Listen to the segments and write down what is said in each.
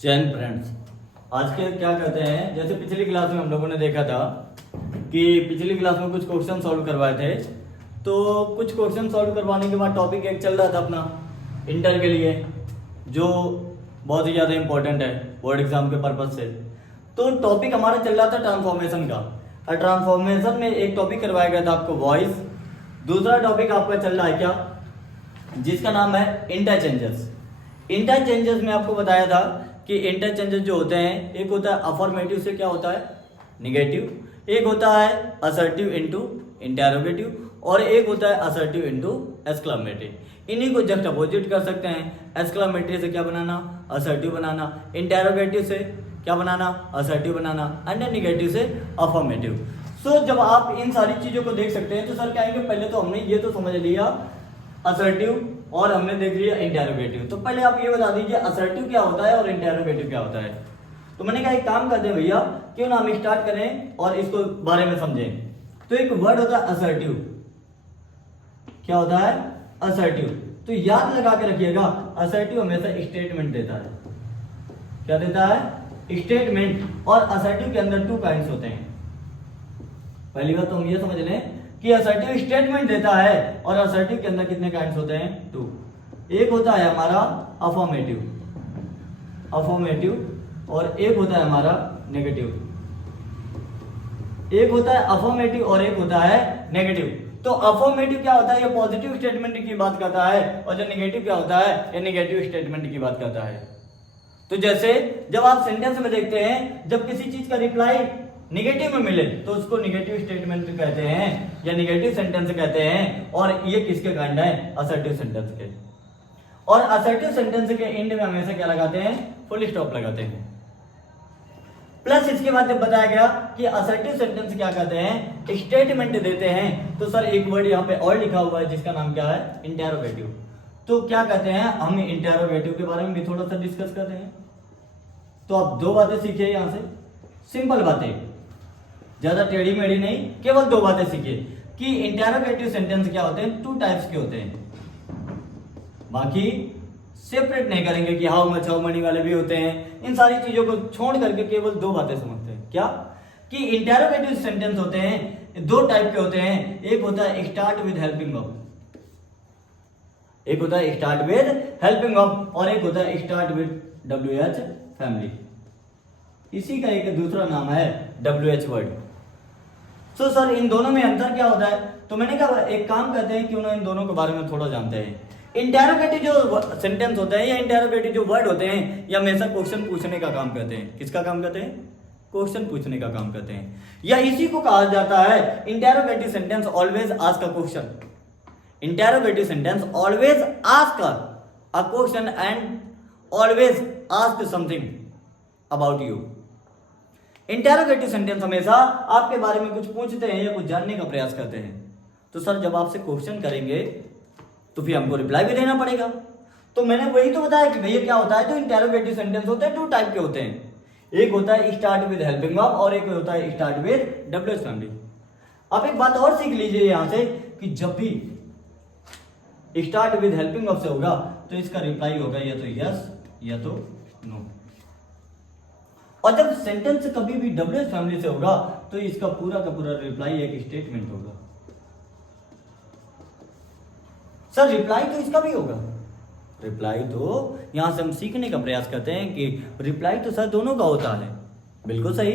Jain friends, आज के क्या कहते हैं, जैसे पिछली क्लास में हम लोगों ने देखा था कि पिछली क्लास में कुछ क्वेश्चन सॉल्व करवाए थे। तो कुछ क्वेश्चन सॉल्व करवाने के बाद टॉपिक एक चल रहा था अपना इंटर के लिए, जो बहुत ही ज़्यादा इंपॉर्टेंट है बोर्ड एग्जाम के पर्पज से। तो टॉपिक हमारा चल रहा था ट्रांसफॉर्मेशन का, और ट्रांसफॉर्मेशन में एक टॉपिक करवाया गया था आपको वॉइस। दूसरा टॉपिक आपका चल रहा है क्या, जिसका नाम है इंटरचेंजेस। इंटरचेंजेस में आपको बताया था कि इंटरचेंजेस जो होते हैं, एक होता है अफर्मेटिव से क्या होता है निगेटिव, एक होता है असर्टिव इनटू इंटेरोगेटिव, और एक होता है असर्टिव इनटू एक्सक्लेमेटरी। इन्हीं को जस्ट अपोजिट कर सकते हैं। एक्सक्लेमेटरी से क्या बनाना, असर्टिव बनाना, इंटेरोगेटिव से क्या बनाना, असर्टिव बनाना, एंड निगेटिव से अफर्मेटिव। सो जब आप इन सारी चीजों को देख सकते हैं तो सर क्या है, पहले तो हमने ये तो समझ लिया असर्टिव और हमने देख लिया इंटेरोगेटिव। तो पहले आप ये बता दीजिए असर्टिव क्या होता है और इंटेरोगेटिव क्या होता है। तो मैंने कहा एक काम करते हैं भैया, क्यों ना हम स्टार्ट करें और इसको बारे में समझें। तो एक वर्ड होता है असर्टिव, क्या होता है असर्टिव। तो याद लगा के रखिएगा, असर्टिव हमेशा स्टेटमेंट देता है। क्या देता है, स्टेटमेंट। और असर्टिव के अंदर टू काइंड्स होते हैं। पहली बात तो हम ये समझ लें कि असर्टिव स्टेटमेंट देता है, और असर्टिव के अंदर कितने काइंड्स होते हैं, टू। एक होता है हमारा अफर्मेटिव, और एक होता है हमारा नेगेटिव। एक होता है अफर्मेटिव और एक होता है नेगेटिव। तो अफर्मेटिव क्या होता है, ये पॉजिटिव स्टेटमेंट की बात करता है, और जो नेगेटिव क्या होता है, ये नेगेटिव स्टेटमेंट की बात करता है। तो जैसे जब आप सेंटेंस में देखते हैं, जब किसी चीज का रिप्लाई निगेटिव में मिले तो उसको निगेटिव स्टेटमेंट कहते हैं या निगेटिव सेंटेंस कहते हैं। और ये किसके काइंड है, असर्टिव सेंटेंस के। और असर्टिव सेंटेंस के एंड में हमेशा क्या लगाते हैं, फुल स्टॉप लगाते हैं। प्लस इसके बाद जब बताया गया कि असर्टिव सेंटेंस क्या कहते हैं, स्टेटमेंट देते हैं। तो सर एक वर्ड यहाँ पे और लिखा हुआ है जिसका नाम क्या है, इंटेरोगेटिव। तो क्या कहते हैं, हम इंटेरोगेटिव के बारे में भी थोड़ा सा डिस्कस करते हैं। तो आप दो बातें सीखिए यहां से, सिंपल बातें, ज्यादा टेढ़ी मेढ़ी नहीं, केवल दो बातें सीखिए कि इंटेरोगेटिव सेंटेंस क्या होते हैं, टू टाइप्स के होते हैं। बाकी सेपरेट नहीं करेंगे कि हाउ मच हाउ मनी वाले भी होते हैं। इन सारी चीजों को छोड़ करके केवल दो बातें समझते हैं। क्या कि इंटेरोगेटिव सेंटेंस होते हैं, दो टाइप के होते हैं। एक होता है स्टार्ट विद हेल्पिंग वर्ब, एक होता है स्टार्ट विद हेल्पिंग वर्ब, और एक होता है स्टार्ट विद WH फैमिली। इसी का एक दूसरा नाम है WH वर्ड। सो सर इन दोनों में अंतर क्या होता है, तो मैंने कहा एक काम करते हैं, क्यों ना इन दोनों के बारे में थोड़ा जानते हैं। इंटेरोगेटिव जो सेंटेंस होते हैं या इंटेरोगेटिव जो वर्ड होते हैं, ये हमेशा क्वेश्चन पूछने का काम करते हैं। किसका काम करते हैं, क्वेश्चन पूछने का काम करते हैं। या इसी को कहा जाता है interrogative sentence always ask a question. Interrogative sentence always ask a question and always ask something about you. Interrogative sentence हमेशा आपके बारे में कुछ पूछते हैं या कुछ जानने का प्रयास करते हैं। तो सर जब आपसे क्वेश्चन करेंगे तो फिर हमको रिप्लाई भी देना पड़ेगा। तो मैंने वही तो बताया कि भैया क्या होता है, जो इंटेरोगेटिव सेंटेंस होते हैं टू टाइप के होते हैं। एक होता है स्टार्ट विद हेल्पिंग वर्ब और एक होता है स्टार्ट विद WH फैमिली। आप एक बात और सीख लीजिए यहां से कि जब भी स्टार्ट विद हेल्पिंग वर्ब से होगा तो इसका रिप्लाई होगा या तो यस या तो नो। और जब सेंटेंस कभी भी WH फैमिली से होगा तो इसका पूरा का पूरा रिप्लाई एक स्टेटमेंट होगा। सर रिप्लाई तो इसका भी होगा, रिप्लाई तो यहां से हम सीखने का प्रयास करते हैं कि रिप्लाई तो सर दोनों का होता है। बिल्कुल सही,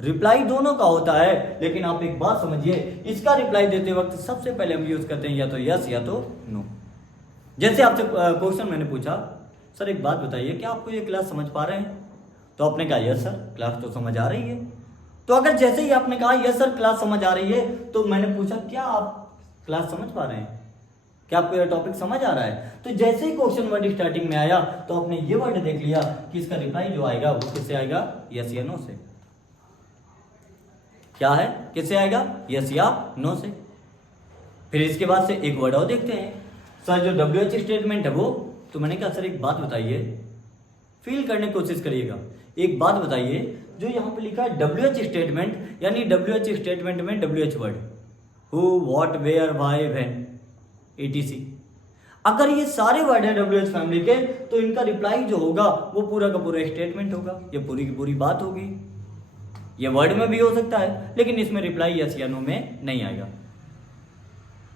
रिप्लाई दोनों का होता है। लेकिन आप एक बात समझिए, इसका रिप्लाई देते वक्त सबसे पहले हम यूज करते हैं या तो यस या तो नो। जैसे आपसे क्वेश्चन मैंने पूछा, सर एक बात बताइए, क्या आपको ये क्लास समझ पा रहे हैं? तो आपने कहा यस सर, क्लास तो समझ आ रही है। तो अगर जैसे ही आपने कहा यस सर क्लास समझ आ रही है, तो मैंने पूछा क्या आप क्लास समझ पा रहे हैं, क्या आपको यह टॉपिक समझ आ रहा है? तो जैसे ही क्वेश्चन वर्ड स्टार्टिंग में आया तो आपने ये वर्ड देख लिया कि इसका रिप्लाई जो आएगा वो किससे आएगा, यस या नो से। क्या है, किससे आएगा, यस या नो से। फिर इसके बाद से एक वर्ड और देखते हैं सर, जो WH स्टेटमेंट है वो। तो मैंने कहा सर एक बात बताइए, फील करने की कोशिश करिएगा। एक बात बताइए, जो यहाँ पे लिखा है WH स्टेटमेंट, यानी WH स्टेटमेंट में WH word, who, what, where, why, when, etc। अगर ये सारे वर्ड है WH फैमिली के, तो इनका रिप्लाई जो होगा वो पूरा का पूरा स्टेटमेंट होगा, ये पूरी की पूरी बात होगी। ये वर्ड में भी हो सकता है, लेकिन इसमें रिप्लाई यस या नो में नहीं आएगा।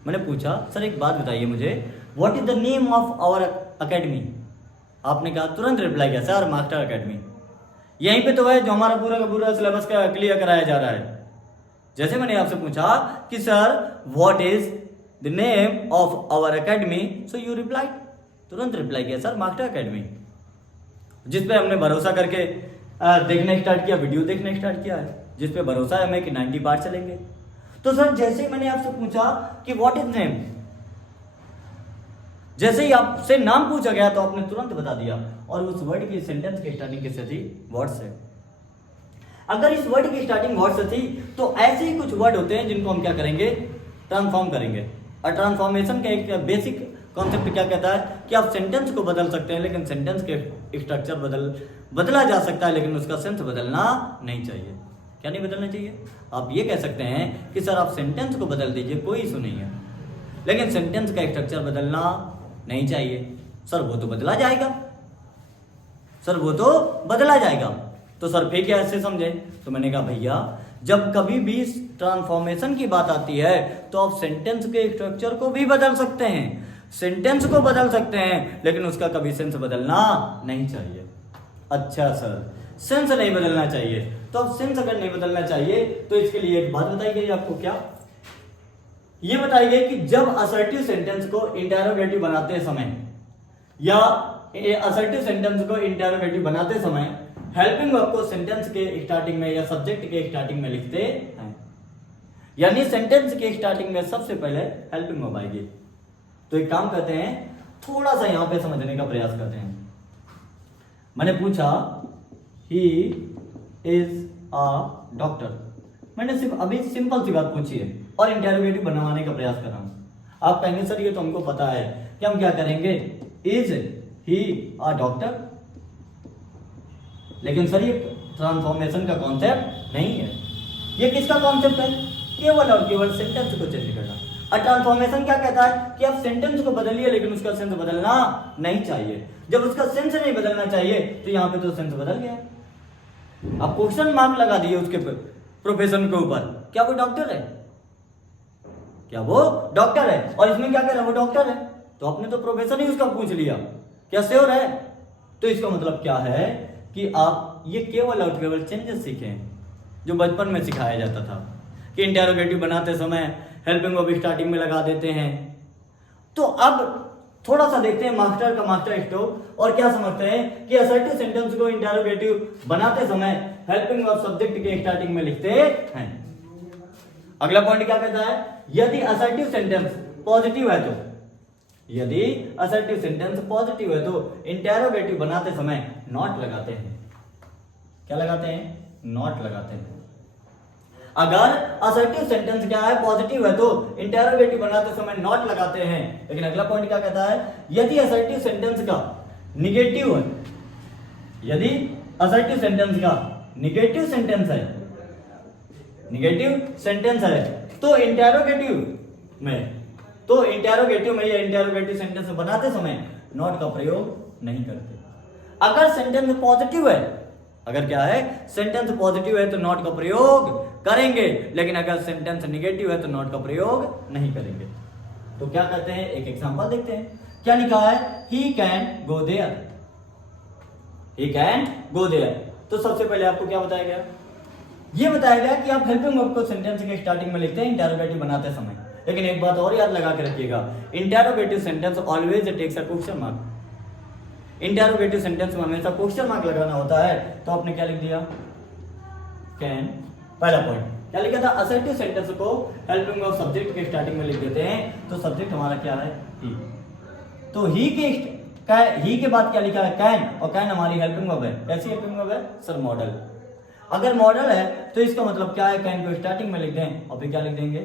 मैंने पूछा सर एक बात बताइए मुझे, what is the name of our academy? आपने कहा तुरंत रिप्लाई किया सर मास्टर अकेडमी। यहीं पे तो है जो हमारा पूरा का पूरा सिलेबस का क्लियर कराया जा रहा है। जैसे मैंने आपसे पूछा कि sir what is the name of our academy, so you reply, तुरंत रिप्लाई किया सर मास्टर अकेडमी, जिस पे हमने भरोसा करके देखने स्टार्ट किया, वीडियो देखने स्टार्ट किया है, जिस पे भरोसा है हमें कि 90 पार्ट चलेंगे। तो सर जैसे ही मैंने आपसे पूछा कि व्हाट इज नेम, जैसे ही आपसे नाम पूछा गया तो आपने तुरंत बता दिया, और उस वर्ड की सेंटेंस की स्टार्टिंग किससे थी? वर्ड से। अगर इस वर्ड की स्टार्टिंग वर्ड से थी तो ऐसे ही कुछ वर्ड होते हैं जिनको हम क्या करेंगे? ट्रांसफॉर्म करेंगे। और ट्रांसफॉर्मेशन का एक बेसिक कॉन्सेप्ट क्या कहता है कि आप सेंटेंस को बदल सकते हैं, लेकिन सेंटेंस के स्ट्रक्चर बदला जा सकता है, लेकिन उसका सेंस बदलना नहीं चाहिए। क्या नहीं बदलना चाहिए? आप ये कह सकते हैं कि सर आप सेंटेंस को बदल दीजिए, कोई इशू नहीं है, लेकिन सेंटेंस का स्ट्रक्चर बदलना नहीं चाहिए। सर वो तो बदला जाएगा, सर वो तो बदला जाएगा। तो सर फिर क्या ऐसे समझे? तो मैंने कहा भैया जब कभी भी ट्रांसफॉर्मेशन की बात आती है तो आप सेंटेंस के स्ट्रक्चर को भी बदल सकते हैं, सेंटेंस को बदल सकते हैं, लेकिन उसका कभी सेंस बदलना नहीं चाहिए। अच्छा सर सेंस नहीं बदलना चाहिए, तो अब सेंस अगर नहीं बदलना चाहिए तो इसके लिए एक बात बताई गई आपको। क्या ये बताई गई कि जब असर्टिव सेंटेंस को इंटरोगेटिव बनाते समय या असर्टिव सेंटेंस को इंटरोगेटिव बनाते समय हेल्पिंग वर्ब को सेंटेंस के स्टार्टिंग में या सब्जेक्ट के स्टार्टिंग में लिखते हैं, यानी सेंटेंस के स्टार्टिंग में सबसे पहले हेल्पिंग वर्ब आएगी। तो एक काम करते हैं, थोड़ा सा यहां पे समझने का प्रयास करते हैं। मैंने पूछा ही इज अ डॉक्टर, मैंने सिर्फ अभी सिंपल सी बात पूछी है और इंटरोगेटिव बनवाने का प्रयास कर रहा हूं। आप कहेंगे सर ये तो हमको पता है कि हम क्या करेंगे, इज ही अ डॉक्टर, लेकिन सर ये ट्रांसफॉर्मेशन का कॉन्सेप्ट नहीं है। ये किसका कॉन्सेप्ट है? केवल और केवल सेंटेंस को चेंज करना। और ट्रांसफॉर्मेशन क्या कहता है कि आप सेंटेंस को बदलिए, लेकिन उसका सेंस बदलना नहीं चाहिए। जब उसका सेंस नहीं बदलना चाहिए तो यहां पे तो सेंस बदल गया। आप क्वेश्चन मार्क लगा दिए उसके प्रोफेशन के ऊपर, क्या वो डॉक्टर है? क्या वो डॉक्टर है? और इसमें क्या कह रहा है? वो डॉक्टर है। तो आपने तो प्रोफेशन ही उसका पूछ लिया, क्या श्योर है? तो इसका मतलब क्या है कि आप ये केवल और केवल चेंजेस सीखें जो बचपन में सिखाया जाता था कि इंटरोगेटिव बनाते समय हेल्पिंग वर्ब स्टार्टिंग में लगा देते हैं। तो अब थोड़ा सा देखते हैं मास्टर का मास्टर स्ट्रोक और क्या समझते हैं कि असर्टिव सेंटेंस को इंटरोगेटिव बनाते समय हेल्पिंग वर्ब सब्जेक्ट के स्टार्टिंग में लिखते हैं। अगला पॉइंट क्या कहता है? यदि असर्टिव सेंटेंस पॉजिटिव है तो, यदि असर्टिव सेंटेंस पॉजिटिव है तो इंटरोगेटिव बनाते समय नॉट लगाते हैं। क्या लगाते हैं? नॉट लगाते हैं। अगर असर्टिव सेंटेंस क्या है? पॉजिटिव है तो इंटरोगेटिव बनाते समय नॉट लगाते हैं। लेकिन अगला पॉइंट क्या कहता है? यदि असर्टिव सेंटेंस का निगेटिव है, यदि असर्टिव सेंटेंस का निगेटिव सेंटेंस है, निगेटिव सेंटेंस है तो इंटरोगेटिव में या इंटरोगेटिव सेंटेंस बनाते समय नॉट का प्रयोग नहीं करते। अगर सेंटेंस पॉजिटिव है, अगर क्या है सेंटेंस पॉजिटिव है तो नॉट का प्रयोग करेंगे, लेकिन अगर सेंटेंस निगेटिव है तो नॉट का प्रयोग नहीं करेंगे। तो क्या करते हैं, एक एग्जांपल देखते हैं। क्या लिखा है? He can go there, he can go there. तो सबसे पहले आपको क्या बताया गया? ये बताया गया कि आप हेल्पिंग वर्ब को सेंटेंस के स्टार्टिंग में लिखते हैं इंटरोगेटिव बनाते समय। लेकिन एक बात और याद लगा के रखिएगा, interrogative sentence always takes a question mark. Interrogative sentence में हमेशा क्वेश्चन मार्क लगाना होता है। तो आपने क्या लिख दिया? कैन। पहला पॉइंट क्या लिखा था? असर्टिव सेंटेंस को हेल्पिंग वर्ब सब्जेक्ट के स्टार्टिंग में लिख देते हैं। तो सब्जेक्ट हमारा क्या है? ही। तो ही के बाद क्या लिखा है? कैन। और कैन हमारी हेल्पिंग वर्ब है। कैसी हेल्पिंग वर्ब है? Sir model. अगर मॉडल है तो इसका मतलब क्या है? कैन को स्टार्टिंग में लिख दें और फिर क्या लिख देंगे?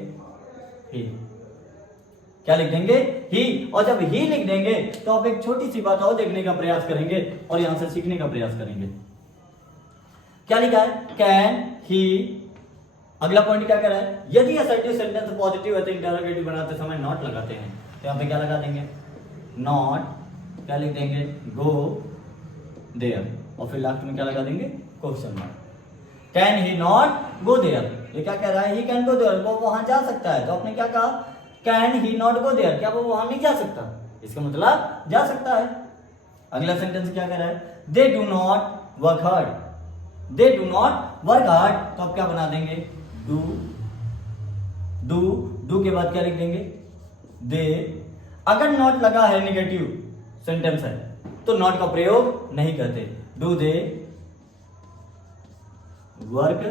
ही। क्या लिख देंगे? ही। और जब ही लिख देंगे तो आप एक छोटी सी बात और देखने का प्रयास करेंगे और यहां से सीखने का प्रयास करेंगे। क्या लिखा है? कैन, ही। अगला पॉइंट क्या कह रहा है? यदि असर्टिव सेंटेंस पॉजिटिव है तो इंटरोगेटिव बनाते समय नॉट लगाते हैं। तो यहां पे क्या लगा देंगे? नॉट क्या लिख देंगे, गो देयर, और फिर लास्ट में क्या लगा देंगे, question mark. Can he not go there, ये क्या कह रहा है, ही कैन गो देयर, वो वहां जा सकता है। तो आपने क्या कहा, can he not go there, क्या वो वहां नहीं जा सकता, इसका मतलब जा सकता है। अगला सेंटेंस क्या कह रहा है, they do not work hard, they do not work hard, तो आप क्या बना देंगे, डू, डू, डू के बाद क्या लिख देंगे, दे। अगर नॉट लगा है, नेगेटिव सेंटेंस है, तो नॉट का प्रयोग नहीं करते, डू दे वर्क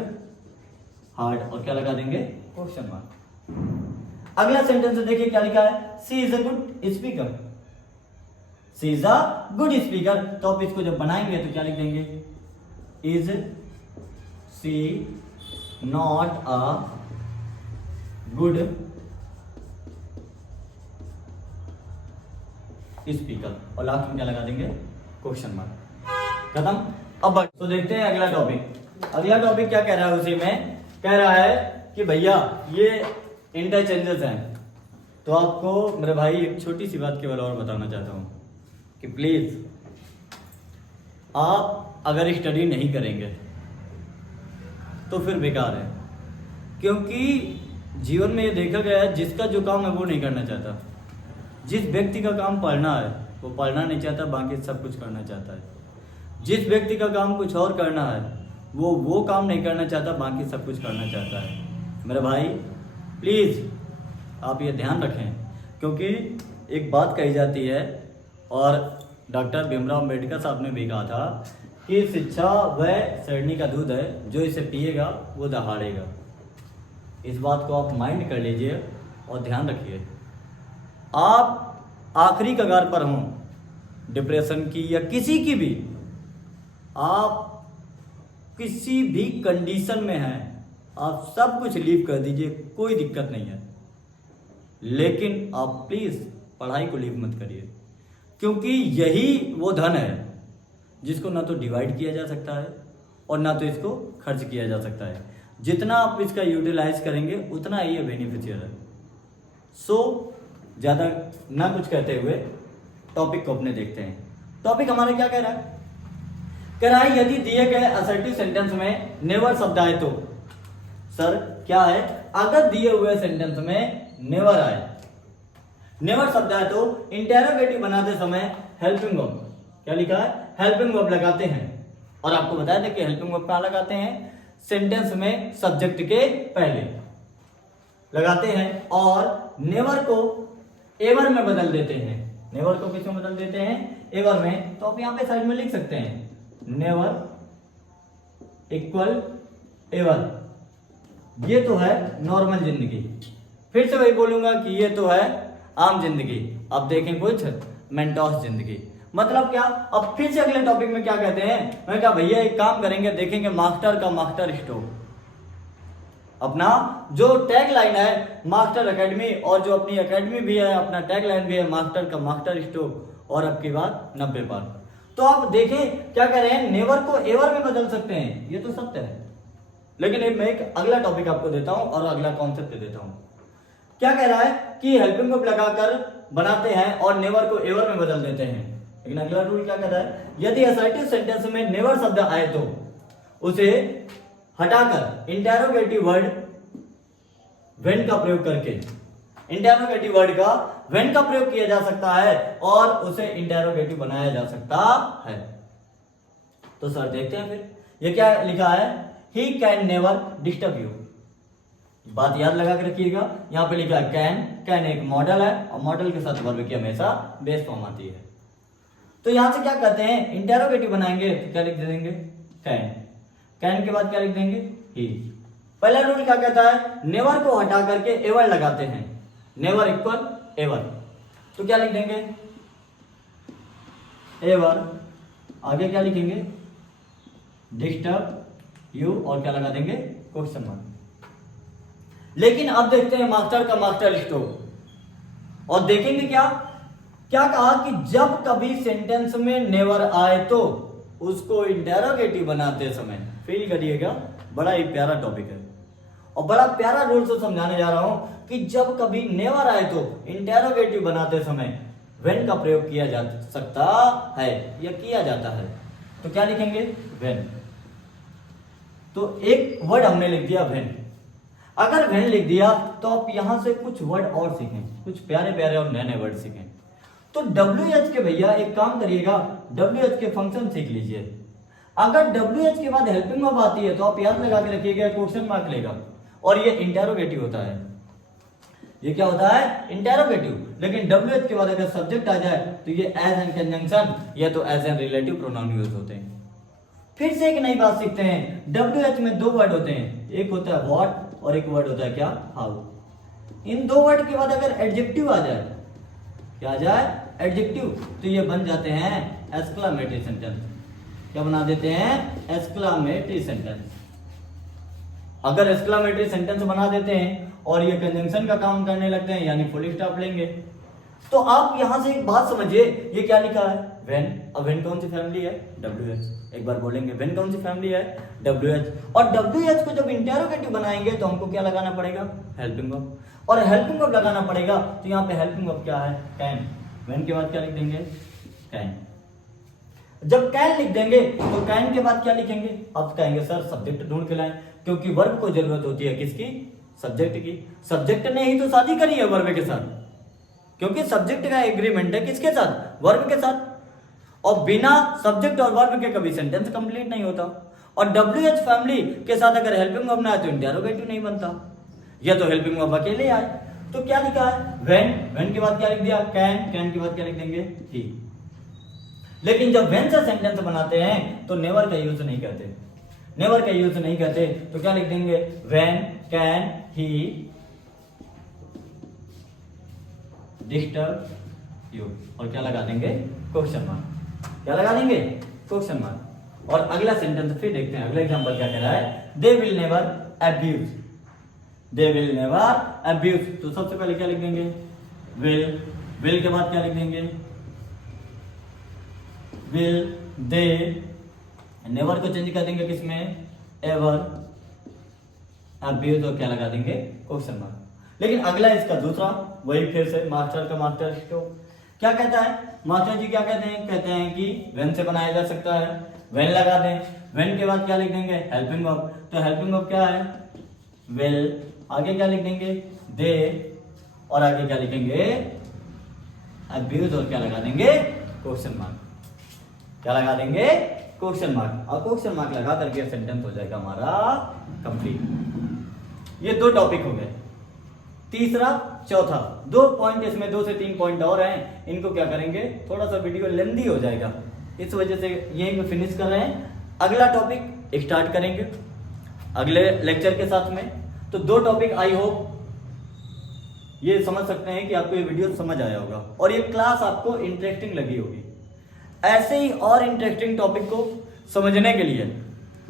हार्ड, और क्या लगा देंगे, क्वेश्चन मार्क। अगला सेंटेंस देखिए क्या लिखा है, she is a good speaker, she is a good speaker, तो आप इसको जब बनाएंगे तो क्या लिख देंगे, is she not a good speaker, और लास्ट में क्या लगा देंगे, क्वेश्चन मार्क। खत्म। अब तो देखते हैं अगला टॉपिक। अगला टॉपिक क्या कह रहा है, उसी में कह रहा है कि भैया ये इंटरचेंजेस हैं, तो आपको मेरे भाई एक छोटी सी बात केवल और बताना चाहता हूं कि प्लीज आप अगर स्टडी नहीं करेंगे तो फिर बेकार है, क्योंकि जीवन में ये देखा गया है जिसका जो काम है वो नहीं करना चाहता। जिस व्यक्ति का काम पढ़ना है वो पढ़ना नहीं चाहता, बाकी सब कुछ करना चाहता है। जिस व्यक्ति का काम कुछ और करना है वो काम नहीं करना चाहता, बाकी सब कुछ करना चाहता है। मेरे भाई प्लीज़ आप ये ध्यान रखें, क्योंकि एक बात कही जाती है और डॉक्टर भीमराव अम्बेडकर साहब ने भी कहा था कि शिक्षा वह सरनी का दूध है, जो इसे पिएगा वो दहाड़ेगा। इस बात को आप माइंड कर लीजिए और ध्यान रखिए। आप आखिरी कगार पर हों डिप्रेशन की या किसी की भी, आप किसी भी कंडीशन में हैं, आप सब कुछ लीव कर दीजिए, कोई दिक्कत नहीं है, लेकिन आप प्लीज पढ़ाई को लीव मत करिए, क्योंकि यही वो धन है जिसको ना तो डिवाइड किया जा सकता है और ना तो इसको खर्च किया जा सकता है। जितना आप इसका यूटिलाइज करेंगे उतना ही ये बेनिफिशियल है। सो ज़्यादा ना कुछ कहते हुए टॉपिक को अपने देखते हैं। टॉपिक हमारा क्या कह रहा है, कह रहा है यदि दिए गए असर्टिव सेंटेंस में नेवर शब्द आए तो। सर क्या है, अगर दिए हुए सेंटेंस में नेवर आए, नेवर शब्द आए तो इंटेरोगेटिव बनाते समय हेल्पिंग वर्ब, क्या लिखा है, हेल्पिंग वर्ब लगाते हैं। और आपको बताया था कि हेल्पिंग वर्ब कहां लगाते हैं, सेंटेंस में सब्जेक्ट के पहले लगाते हैं, और नेवर को एवर में बदल देते हैं। नेवर को किस में बदल देते हैं, एवर में। तो आप यहां पे साइड में लिख सकते हैं नेवर इक्वल एवर। ये तो है नॉर्मल जिंदगी, फिर से वही बोलूंगा कि ये तो है आम जिंदगी। अब देखें कुछ मेंटोस जिंदगी, मतलब क्या। अब फिर से अगले टॉपिक में क्या कहते हैं, मैं कहा भैया एक काम करेंगे, देखेंगे मास्टर का मास्टर स्ट्रोक। अपना जो टैग लाइन है मास्टर एकेडमी, और जो अपनी एकेडमी भी है अपना टैग लाइन भी है मास्टर का मास्टर स्ट्रोक, और अब की बात 90 पार। तो आप देखें क्या कह रहे हैं, नेवर को एवर में बदल सकते हैं, ये तो सत्य है। लेकिन मैं एक अगला टॉपिक आपको देता हूं और अगला कॉन्सेप्ट देता हूं। क्या कह रहा है कि हेल्पिंग वर्ब लगाकर बनाते हैं और नेवर को एवर में बदल देते हैं। लेकिन अगला रूल क्या कहता है, यदि असर्टिव सेंटेंस में नेवर शब्द आए तो उसे हटाकर इंटेरोगेटिव वर्ड व्हेन का प्रयोग करके, इंटेरोगेटिव वर्ड का व्हेन का प्रयोग किया जा सकता है और उसे इंटेरोगेटिव बनाया जा सकता है। तो सर देखते हैं फिर ये क्या लिखा है, he can never disturb you. बात याद लगा के रखिएगा, यहां पे लिखा है कैन। कैन एक मॉडल है और मॉडल के साथ वर्ब की हमेशा बेस फॉर्म आती है। तो यहां से क्या कहते हैं, इंटेरोगेटिव बनाएंगे तो क्या लिख देंगे, कैन। कैन के बाद क्या लिख देंगे, ही। पहला रूल क्या कहता है, नेवर को हटा करके एवर लगाते हैं, नेवर इक्वल एवर। तो क्या लिख देंगे, एवर। आगे क्या लिखेंगे, डिस्टर्ब यू, और क्या लगा देंगे, क्वेश्चन मार्क। लेकिन अब देखते हैं मास्टर का मास्टर स्ट्रोक, और देखेंगे क्या क्या कहा कि जब कभी सेंटेंस में नेवर आए तो उसको इंटेरोगेटिव बनाते समय, फील करिएगा बड़ा ही प्यारा टॉपिक है और बड़ा प्यारा रूल से समझाने जा रहा हूं कि जब कभी नेवर आए तो इंटेरोगेटिव बनाते समय व्हेन का प्रयोग किया जा सकता है या किया जाता है, तो क्या लिखेंगे? व्हेन। तो एक वर्ड हमने लिख दिया व्हेन। अगर व्हेन लिख दिया तो आप यहां से कुछ वर्ड और सीखें, कुछ प्यारे प्यारे और नए नए वर्ड सीखें। तो WH के भैया एक काम करिएगा, WH के फंक्शन सीख लीजिए। अगर WH के बाद हेल्पिंग वर्ब आती है तो आप याद लगा के रखिएगा, क्वेश्चन मार्क लेगा, और ये इंटेरोगेटिव होता है। ये क्या होता है? इंटेरोगेटिव। लेकिन WH के बाद अगर सब्जेक्ट आ जाए तो ये एज एन कंजंक्शन या तो as an relative pronoun use होते हैं। फिर से एक नई बात सीखते हैं। WH में दो वर्ड होते हैं, एक होता है व्हाट और एक वर्ड होता है क्या? हाउ। इन दो वर्ड के बाद अगर एडजेक्टिव आ जाए, क्या आ जाए? एडजेक्टिव, तो ये बन जाते हैं एक्सक्लेमेटरी सेंटेंस। क्या बना देते हैं? Exclamatory sentence. अगर एक्सक्लेमेटरी सेंटेंस बना देते हैं और ये कंजंक्शन का काम करने लगते हैं, यानी फुल स्टॉप लेंगे, तो आप यहां से एक बात समझिए, ये क्या लिखा है? व्हेन। अब व्हेन कौन सी फैमिली है? WH। एक बार बोलेंगे, व्हेन कौन सी फैमिली है? WH। और WH को जब इंटेरोगेटिव बनाएंगे तो हमको क्या लगाना पड़ेगा? Helping verb. और हेल्पिंग वर्ब लगाना पड़ेगा, तो यहाँ पे हेल्पिंग वर्ब क्या है? कैन। व्हेन के बाद क्या लिख देंगे? कैन। जब कैन लिख देंगे तो कैन के बाद क्या लिखेंगे? अब कहेंगे सर सब्जेक्ट ढूंढ के लाएं, क्योंकि वर्ब को जरूरत होती है किसकी? सब्जेक्ट की। सब्जेक्ट ने ही तो शादी करी है वर्ब के साथ, क्योंकि सब्जेक्ट का एग्रीमेंट है किसके साथ? वर्ब के साथ। और बिना सब्जेक्ट और वर्ब के कभी सेंटेंस कंप्लीट नहीं होता। और WH फैमिली के साथ अगर हेल्पिंग वर्ब ना आए तो इंटेरोगेटिव नहीं बनता, या तो हेल्पिंग वर्ब अकेले आए। तो क्या लिखा है? व्हेन। व्हेन के बाद क्या लिख दिया? कैन। कैन के बाद क्या लिख देंगे? ही। लेकिन जब व्हेन से सेंटेंस बनाते हैं तो नेवर का यूज नहीं करते। नेवर का यूज नहीं करते तो क्या लिख देंगे? When can he disturb you, और क्या लगा देंगे? Question mark. क्या लगा देंगे? Question mark. और अगला सेंटेंस फिर देखते हैं, अगला एग्जांपल क्या कह रहा है? They will never abuse. They will never abuse, तो सबसे पहले क्या लिख देंगे? विल। विल के बाद क्या लिख देंगे? विल। दे। नेवर को चेंज कर देंगे किसमें? एवर। अब्यूज, और क्या लगा देंगे? Question mark. लेकिन अगला इसका दूसरा, वही फिर से मास्टर का मास्टर स्ट्रोक। क्या कहता है मास्टर जी? क्या कहते हैं? कहते हैं कि व्हेन से बनाया जा सकता है, व्हेन लगा दें। व्हेन के बाद क्या लिख देंगे? Helping verb. तो हेल्पिंग वर्ब क्या है? विल। आगे क्या लिख देंगे? दे। और आगे क्या लिखेंगे? अब्यूज, और क्या लगा देंगे? Question mark. क्या लगा देंगे? Question mark. और क्वेश्चन मार्क लगा करके सेंटेंस हो जाएगा हमारा कंप्लीट। ये दो टॉपिक हो गए, तीसरा चौथा। दो पॉइंट इसमें, 2 से 3 पॉइंट और हैं, इनको क्या करेंगे? थोड़ा सा वीडियो लेंदी हो जाएगा, इस वजह से यही में फिनिश कर रहे हैं। अगला टॉपिक स्टार्ट करेंगे अगले लेक्चर के साथ में। तो दो टॉपिक आई होप ये समझ सकते हैं कि आपको ये वीडियो समझ आया होगा और ये क्लास आपको इंटरेस्टिंग लगी होगी। ऐसे ही और इंटरेस्टिंग टॉपिक को समझने के लिए,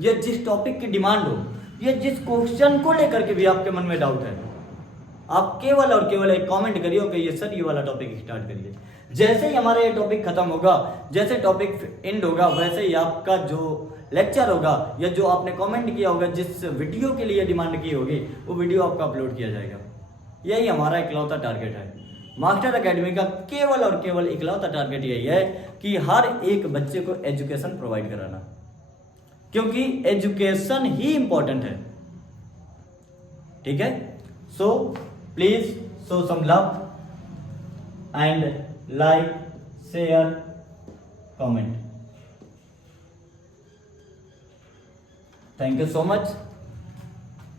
ये जिस टॉपिक की डिमांड हो, ये जिस क्वेश्चन को लेकर के भी आपके मन में डाउट है, आप केवल और केवल एक कमेंट करिए कि ये सर ये वाला टॉपिक स्टार्ट करिए। जैसे ही हमारा ये टॉपिक खत्म होगा, जैसे टॉपिक एंड होगा, वैसे ही आपका जो लेक्चर होगा या जो आपने कमेंट किया होगा, जिस वीडियो के लिए डिमांड की होगी, वो वीडियो आपका अपलोड किया जाएगा। यही हमारा इकलौता टारगेट है मास्टर एकेडमी का। केवल और केवल इकलौता टारगेट यही है कि हर एक बच्चे को एजुकेशन प्रोवाइड कराना, क्योंकि एजुकेशन ही इंपॉर्टेंट है। ठीक है? So please show some love and like, share, comment. Thank you so much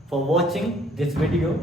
for watching this video.